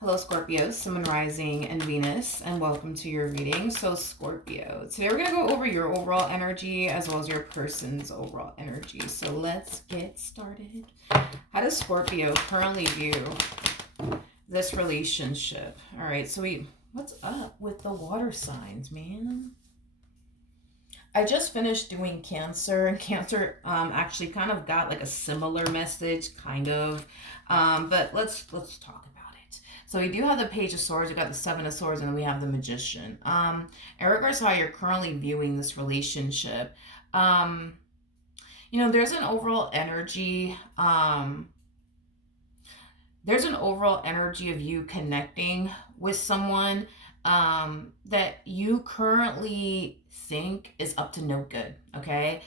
Hello, Scorpio, Sun, Rising, and Venus, and welcome to your reading. So, Scorpio, today we're going to go over your overall energy as well as your person's overall energy. So, let's get started. How does Scorpio currently view this relationship? All right, so what's up with the water signs, man? I just finished doing Cancer, and Cancer actually kind of got like a similar message, kind of. But let's talk about it. So we do have the Page of Swords, we got the Seven of Swords, and then we have the Magician. In regards to how you're currently viewing this relationship, um, there's an overall energy. There's an overall energy of you connecting with someone that you currently think is up to no good. Okay.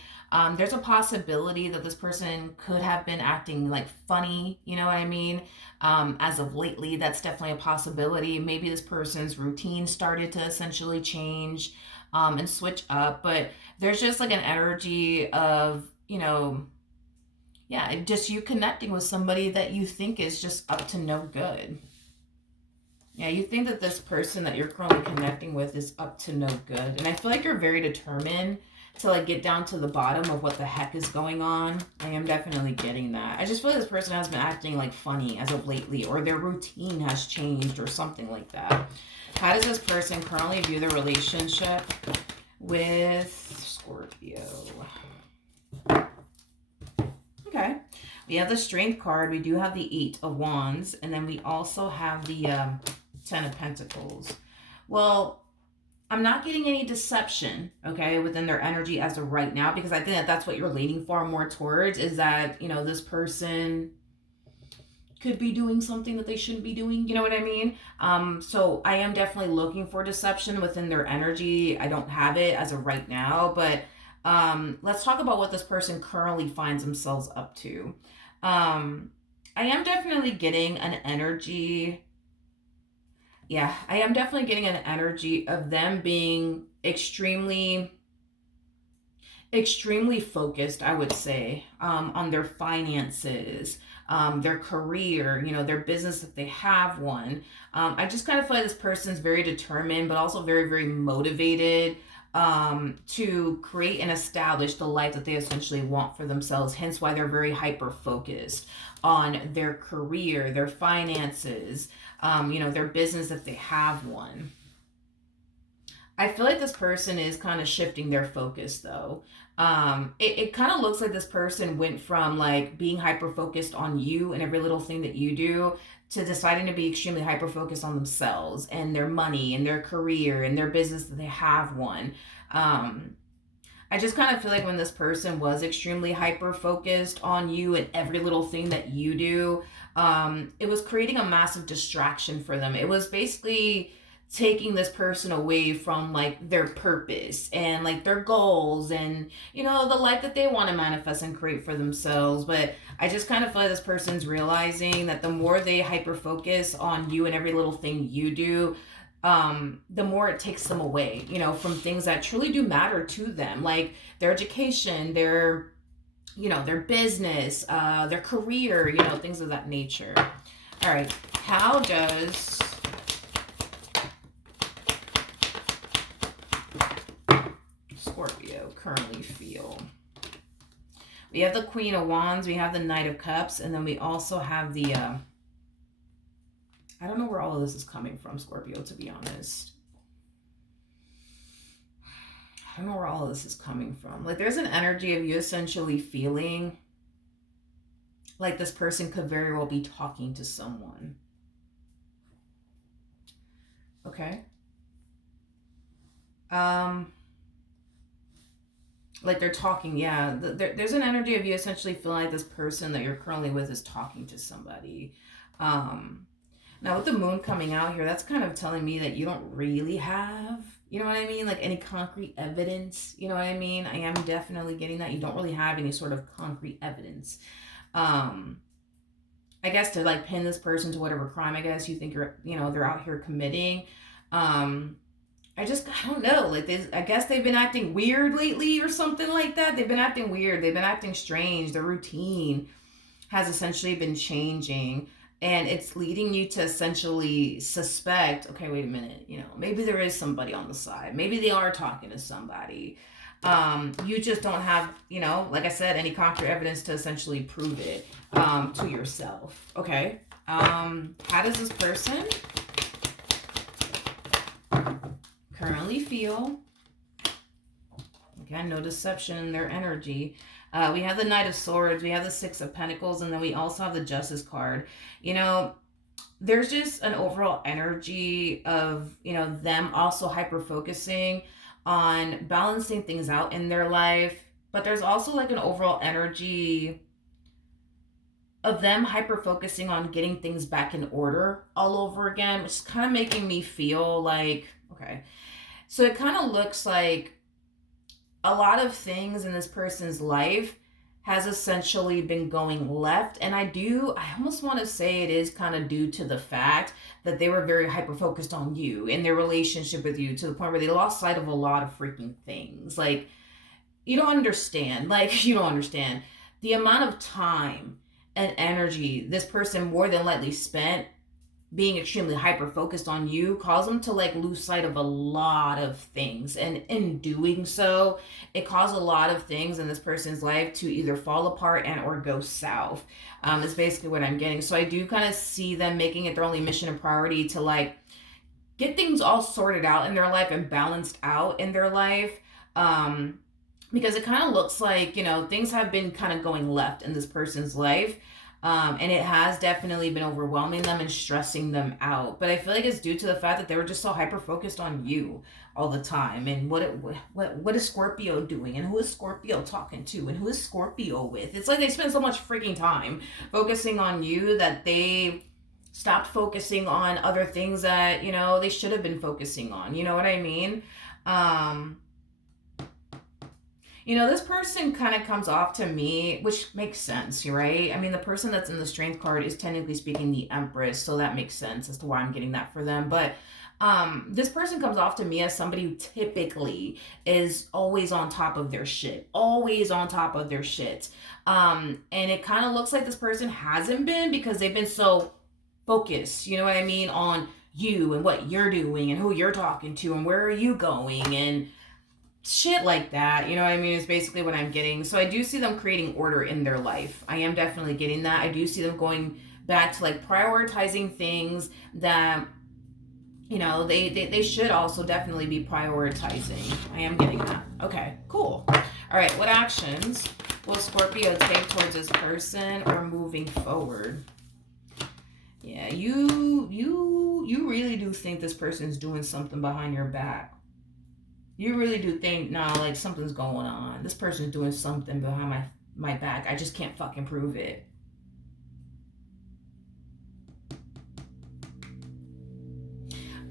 There's a possibility that this person could have been acting like funny, you know what I mean? As of lately, that's definitely a possibility. Maybe this person's routine started to essentially change and switch up, but there's just like an energy of, yeah, just you connecting with somebody that you think is just up to no good. Yeah, you think that this person that you're currently connecting with is up to no good. And I feel like you're very determined to like get down to the bottom of what the heck is going on. I am definitely getting that. I just feel like this person has been acting like funny as of lately, or their routine has changed or something like that. How does this person currently view the relationship with Scorpio? Okay. We have the Strength card. We do have the Eight of Wands. And then we also have the Ten of Pentacles. Well, I'm not getting any deception, okay, within their energy as of right now, because I think that that's what you're leaning for more towards, is that, this person could be doing something that they shouldn't be doing. You know what I mean? So I am definitely looking for deception within their energy. I don't have it as of right now, but let's talk about what this person currently finds themselves up to. I am definitely getting an energy. Yeah, I am definitely getting an energy of them being extremely focused, I would say, on their finances, their career, their business if they have one. I just kind of feel like this person's very determined, but also very, very motivated to create and establish the life that they essentially want for themselves. Hence why they're very hyper focused on their career, their finances, their business if they have one. I feel like this person is kind of shifting their focus though. It kind of looks like this person went from like being hyper focused on you and every little thing that you do to deciding to be extremely hyper focused on themselves and their money and their career and their business that they have one. I just kind of feel like when this person was extremely hyper focused on you and every little thing that you do, it was creating a massive distraction for them. It was basically taking this person away from like their purpose and like their goals and the life that they want to manifest and create for themselves. But I just kind of feel like this person's realizing that the more they hyper focus on you and every little thing you do, the more it takes them away from things that truly do matter to them, like their education, their business, their career, things of that nature. All right, how does Scorpio currently feel? We have the Queen of Wands, we have the Knight of Cups, and then we also have the I don't know where all of this is coming from, Scorpio, to be honest. I don't know where all of this is coming from. Like, there's an energy of you essentially feeling like this person could very well be talking to someone. Okay. Like they're talking, yeah. There's an energy of you essentially feeling like this person that you're currently with is talking to somebody. Now with the moon coming out here, that's kind of telling me that you don't really have, you know what I mean? Like any concrete evidence, you know what I mean? I am definitely getting that. You don't really have any sort of concrete evidence. I guess to like pin this person to whatever crime I guess you think they're out here committing. I don't know. Like, I guess they've been acting weird lately or something like that. They've been acting weird. They've been acting strange. Their routine has essentially been changing. And it's leading you to essentially suspect, okay, wait a minute, maybe there is somebody on the side. Maybe they are talking to somebody. You just don't have, like I said, any concrete evidence to essentially prove it to yourself. Okay. How does this person currently feel? Again, no deception in their energy. We have the Knight of Swords, we have the Six of Pentacles, and then we also have the Justice card. There's just an overall energy of, them also hyper-focusing on balancing things out in their life. But there's also like an overall energy of them hyper-focusing on getting things back in order all over again, which is kind of making me feel like, okay. So it kind of looks like a lot of things in this person's life has essentially been going left. And I almost want to say it is kind of due to the fact that they were very hyper focused on you in their relationship with you, to the point where they lost sight of a lot of freaking things. Like, you don't understand. The amount of time and energy this person more than likely spent being extremely hyper focused on you caused them to like lose sight of a lot of things, and in doing so it caused a lot of things in this person's life to either fall apart and or go south. Is basically what I'm getting. So I do kind of see them making it their only mission and priority to like get things all sorted out in their life and balanced out in their life, because it kind of looks like things have been kind of going left in this person's life. And it has definitely been overwhelming them and stressing them out. But I feel like it's due to the fact that they were just so hyper focused on you all the time. And what is Scorpio doing? And who is Scorpio talking to? And who is Scorpio with? It's like they spend so much freaking time focusing on you that they stopped focusing on other things that, they should have been focusing on. You know what I mean? This person kind of comes off to me, which makes sense, right? I mean, the person that's in the Strength card is technically speaking the Empress, so that makes sense as to why I'm getting that for them. But this person comes off to me as somebody who typically is always on top of their shit. Always on top of their shit. And it kind of looks like this person hasn't been, because they've been so focused, you know what I mean, on you and what you're doing and who you're talking to and where are you going and shit like that, you know what I mean, is basically what I'm getting. So I do see them creating order in their life. I am definitely getting that. I do see them going back to like prioritizing things that they should also definitely be prioritizing. I am getting that. Okay, cool. All right, what actions will Scorpio take towards this person or moving forward? Yeah, you really do think this person's doing something behind your back. You really do think, like something's going on. This person's doing something behind my back. I just can't fucking prove it.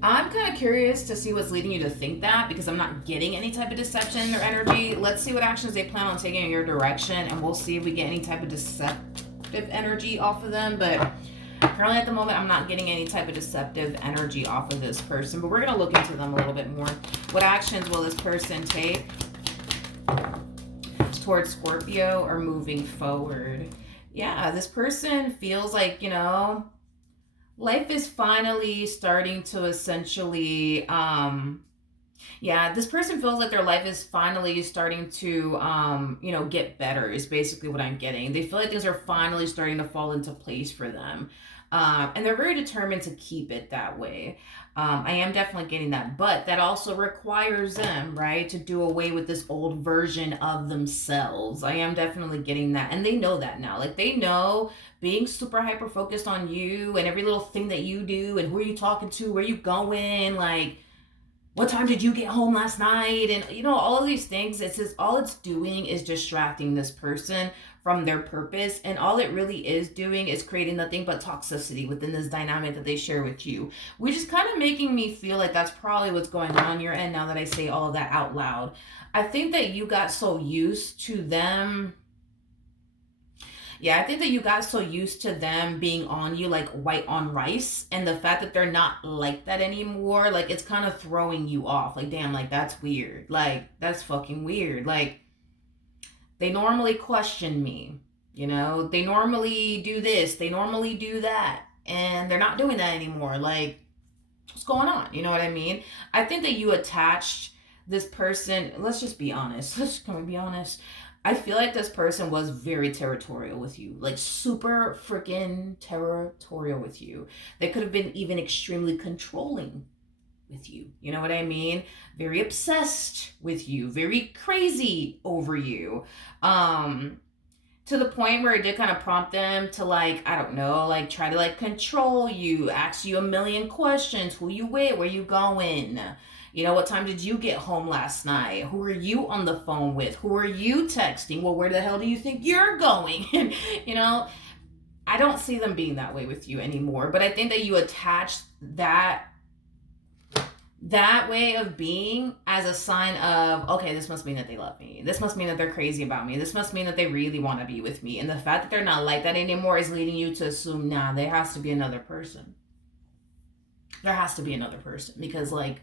I'm kind of curious to see what's leading you to think that, because I'm not getting any type of deception in their energy. Let's see what actions they plan on taking in your direction, and we'll see if we get any type of deceptive energy off of them. But currently at the moment, I'm not getting any type of deceptive energy off of this person, but we're going to look into them a little bit more. What actions will this person take towards Scorpio or moving forward? Yeah, this person feels like, life is finally starting to essentially, this person feels like their life is finally starting to, get better is basically what I'm getting. They feel like things are finally starting to fall into place for them. And they're very determined to keep it that way. I am definitely getting that. But that also requires them, right, to do away with this old version of themselves. I am definitely getting that. And they know that now. Like, they know being super hyper focused on you and every little thing that you do and who are you talking to, where you going, like, what time did you get home last night? And, all of these things, it's just, all it's doing is distracting this person from their purpose. And all it really is doing is creating nothing but toxicity within this dynamic that they share with you, which is kind of making me feel like that's probably what's going on your end now that I say all of that out loud. I think that you got so used to them. Yeah, I think that you got so used to them being on you like white on rice, and the fact that they're not like that anymore, like, it's kind of throwing you off. Like, damn, like, that's weird. Like, that's fucking weird. Like, they normally question me, they normally do this, they normally do that. and they're not doing that anymore. Like, what's going on? You know what I mean? I think that you attached this person. Let's just be honest. Can we be honest? I feel like this person was very territorial with you, like super freaking territorial with you. They could have been even extremely controlling with you. You know what I mean? Very obsessed with you, very crazy over you. Um, to the point where it did kind of prompt them to, like, I don't know, like try to like control you, ask you a million questions. Who you with? Where you going? You know, what time did you get home last night? Who are you on the phone with? Who are you texting? Well, where the hell do you think you're going? You know, I don't see them being that way with you anymore. But I think that you attach that way of being as a sign of, okay, this must mean that they love me. This must mean that they're crazy about me. This must mean that they really want to be with me. And the fact that they're not like that anymore is leading you to assume, nah, there has to be another person. There has to be another person because, like,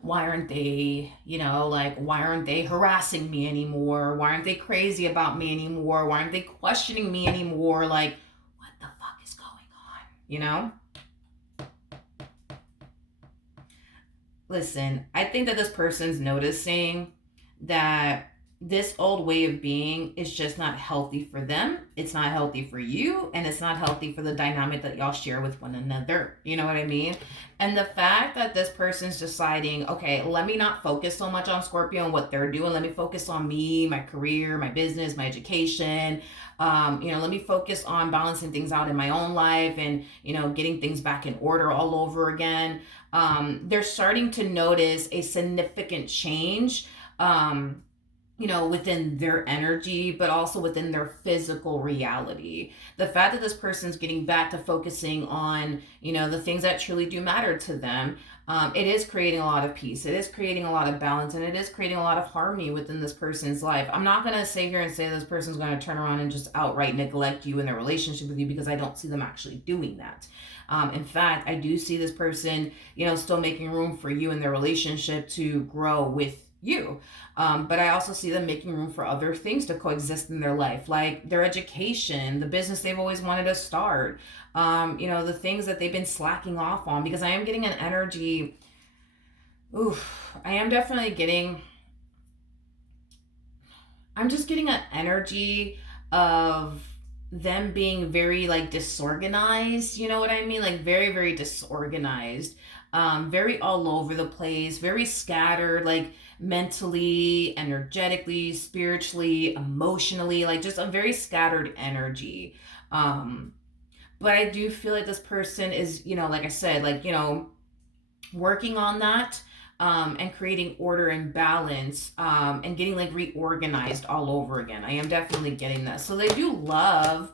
why aren't they, why aren't they harassing me anymore? Why aren't they crazy about me anymore? Why aren't they questioning me anymore? Like, what the fuck is going on? You know? Listen, I think that this person's noticing that this old way of being is just not healthy for them. It's not healthy for you, and it's not healthy for the dynamic that y'all share with one another. You know what I mean? And the fact that this person's deciding, okay, let me not focus so much on Scorpio and what they're doing. Let me focus on me, my career, my business, my education. Let me focus on balancing things out in my own life and, getting things back in order all over again. They're starting to notice a significant change, within their energy, but also within their physical reality. The fact that this person's getting back to focusing on, the things that truly do matter to them, it is creating a lot of peace. It is creating a lot of balance, and it is creating a lot of harmony within this person's life. I'm not going to sit here and say this person's going to turn around and just outright neglect you in their relationship with you, because I don't see them actually doing that. In fact, I do see this person, still making room for you in their relationship to grow with you. But I also see them making room for other things to coexist in their life, like their education, the business they've always wanted to start, the things that they've been slacking off on, because I am getting an energy. I am definitely getting, I'm just getting an energy of them being very like disorganized, you know what I mean? Like very, very disorganized, very all over the place, very scattered, like mentally, energetically, spiritually, emotionally, like just a very scattered energy. Um, but I do feel like this person is, like I said, like, working on that, and creating order and balance, and getting like reorganized all over again. I am definitely getting that. So they do love,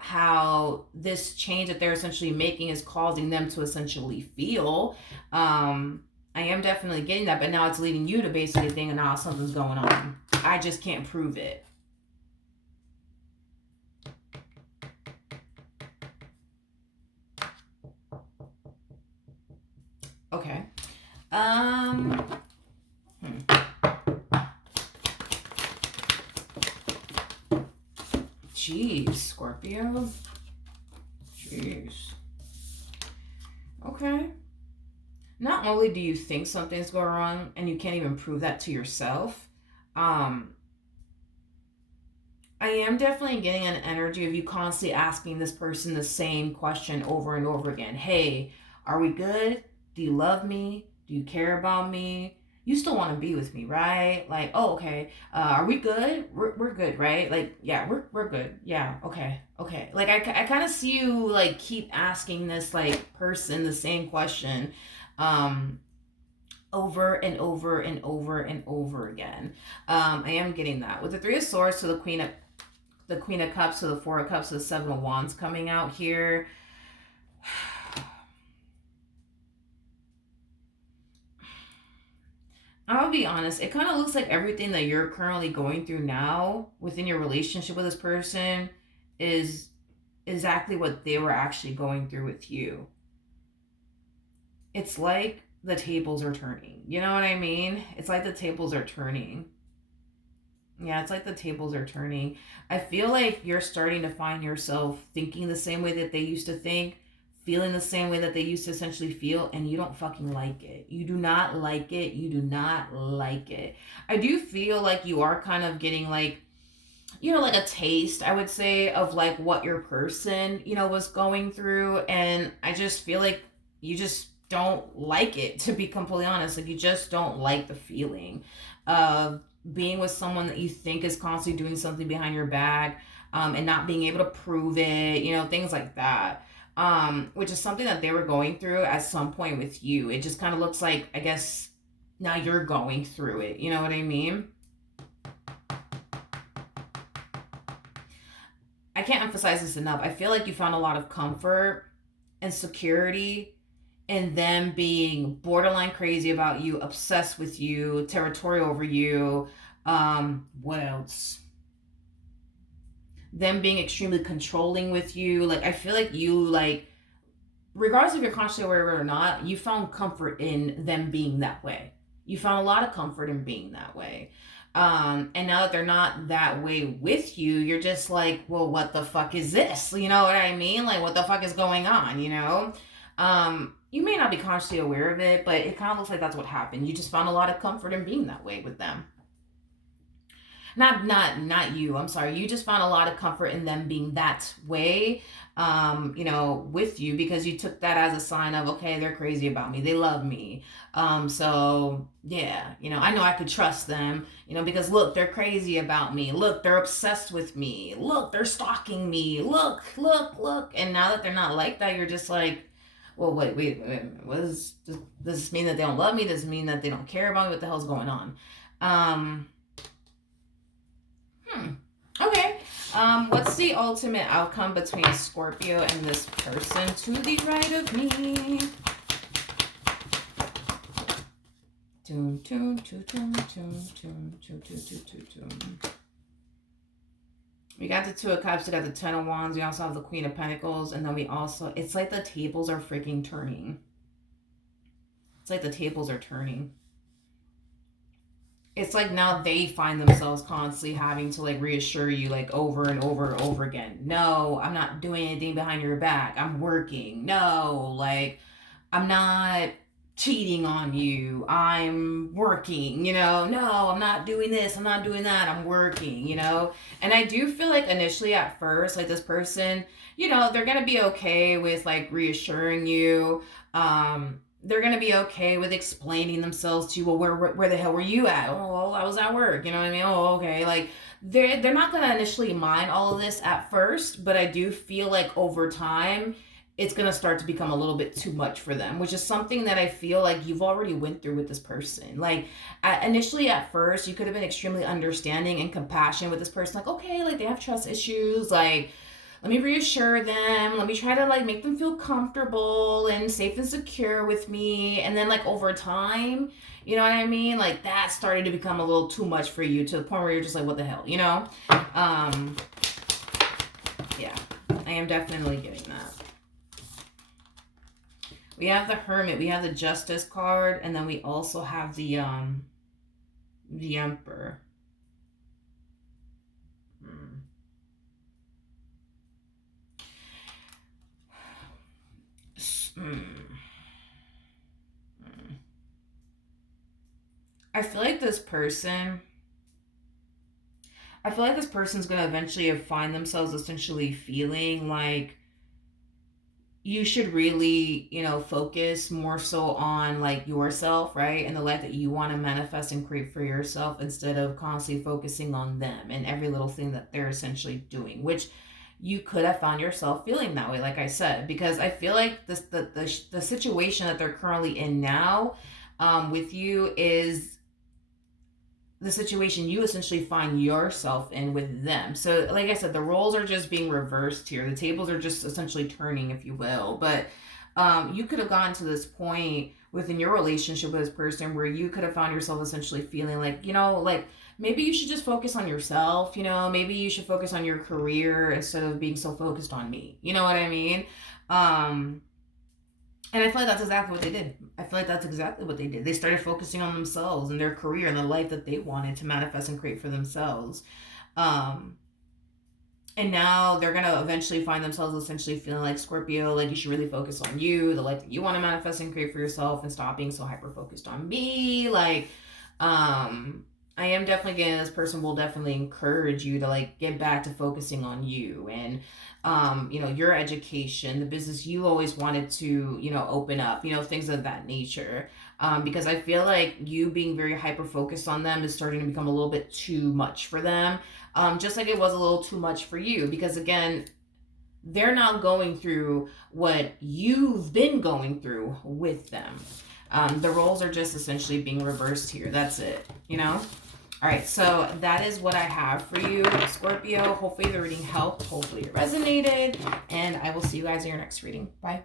how this change that they're essentially making is causing them to essentially feel. I am definitely getting that, but now it's leading you to basically think, now something's going on. I just can't prove it. Okay. Um, Jeez, Scorpio. Jeez. Okay. Not only do you think something's going wrong and you can't even prove that to yourself, um, I am definitely getting an energy of you constantly asking this person the same question over and over again. Hey, are we good? Do you love me? Do you care about me? You still want to be with me, right? Like, oh, okay. Are we good? We're good, right? Like, yeah, we're good. Yeah, okay, okay. Like, I kind of see you, like, keep asking this, like, person the same question, um, over and over and over and over again. I am getting that. With the Three of Swords to the Queen of Cups to the Four of Cups to the Seven of Wands coming out here. I'll be honest, it kind of looks like everything that you're currently going through now within your relationship with this person is exactly what they were actually going through with you. It's like the tables are turning. You know what I mean? It's like the tables are turning. Yeah, it's like the tables are turning. I feel like you're starting to find yourself thinking the same way that they used to think, feeling the same way that they used to essentially feel, and you don't fucking like it. You do not like it. You do not like it. I do feel like you are kind of getting like, like a taste, I would say, of like what your person, was going through. And I just feel like you just don't like it, to be completely honest. Like, you just don't like the feeling of being with someone that you think is constantly doing something behind your back, and not being able to prove it, things like that. Which is something that they were going through at some point with you. It just kind of looks like, I guess, now you're going through it. You know what I mean? I can't emphasize this enough. I feel like you found a lot of comfort and security in them being borderline crazy about you, obsessed with you, territorial over you. What else? Them being extremely controlling with you. Like, I feel like you, like, regardless if you're consciously aware of it or not, you found comfort in them being that way. You found a lot of comfort in being that way. And now that they're not that way with you, you're just like, well, what the fuck is this? You know what I mean? Like, what the fuck is going on, you know? You may not be consciously aware of it, but it kind of looks like that's what happened. You just found a lot of comfort in being that way with them. Not you, I'm sorry. You just found a lot of comfort in them being that way, with you, because you took that as a sign of, okay, they're crazy about me, they love me. So yeah, I know I could trust them, because look, they're crazy about me, look, they're obsessed with me, look, they're stalking me, look. And now that they're not like that, you're just like, well, wait, what does this mean? That they don't love me? Does it mean that they don't care about me? What the hell's going on? um Hmm. Okay. What's the ultimate outcome between Scorpio and this person to the right of me? Tune, tune, tune, tune, tune, tune, tune, tune, tune, tune. We got the Two of Cups, we got the Ten of Wands, we also have the Queen of Pentacles, and then we also, it's like the tables are freaking turning. It's like the tables are turning. It's like now they find themselves constantly having to like reassure you like over and over and over again. No, I'm not doing anything behind your back. I'm working. No, like I'm not cheating on you. I'm working, No, I'm not doing this. I'm not doing that. I'm working. And I do feel like initially at first, like this person, they're going to be okay with like reassuring you. They're gonna be okay with explaining themselves to you. Well, where the hell were you at? Oh, well, I was at work. You know what I mean? Oh, okay. Like they're not gonna initially mind all of this at first, but I do feel like over time it's gonna start to become a little bit too much for them, which is something that I feel like you've already went through with this person. Like initially at first, you could have been extremely understanding and compassionate with this person. Like, okay, like they have trust issues, like let me reassure them, let me try to like make them feel comfortable and safe and secure with me. And then like over time, you know what I mean, like that started to become a little too much for you, to the point where you're just like, what the hell, yeah, I am definitely getting that. We have the Hermit, we have the Justice card, and then we also have the Emperor. I feel like this person, I feel like this person's gonna eventually find themselves essentially feeling like you should really, focus more so on like yourself, right? And the life that you want to manifest and create for yourself, instead of constantly focusing on them and every little thing that they're essentially doing, which you could have found yourself feeling that way, like I said, because I feel like the situation that they're currently in now, with you, is the situation you essentially find yourself in with them. So like I said, the roles are just being reversed here. The tables are just essentially turning, if you will. But you could have gotten to this point within your relationship with this person where you could have found yourself essentially feeling like, like maybe you should just focus on yourself, maybe you should focus on your career instead of being so focused on me. You know what I mean? And I feel like that's exactly what they did. I feel like that's exactly what they did. They started focusing on themselves and their career and the life that they wanted to manifest and create for themselves. Um, and now they're gonna eventually find themselves essentially feeling like, Scorpio, like, you should really focus on you, the life that you want to manifest and create for yourself, and stop being so hyper focused on me. Like, um, I am definitely getting, this person will definitely encourage you to like get back to focusing on you and your education, the business you always wanted to, open up, things of that nature. Because I feel like you being very hyper focused on them is starting to become a little bit too much for them, just like it was a little too much for you. Because again, they're not going through what you've been going through with them. The roles are just essentially being reversed here. That's it. All right, so that is what I have for you, Scorpio. Hopefully the reading helped. Hopefully it resonated. And I will see you guys in your next reading. Bye.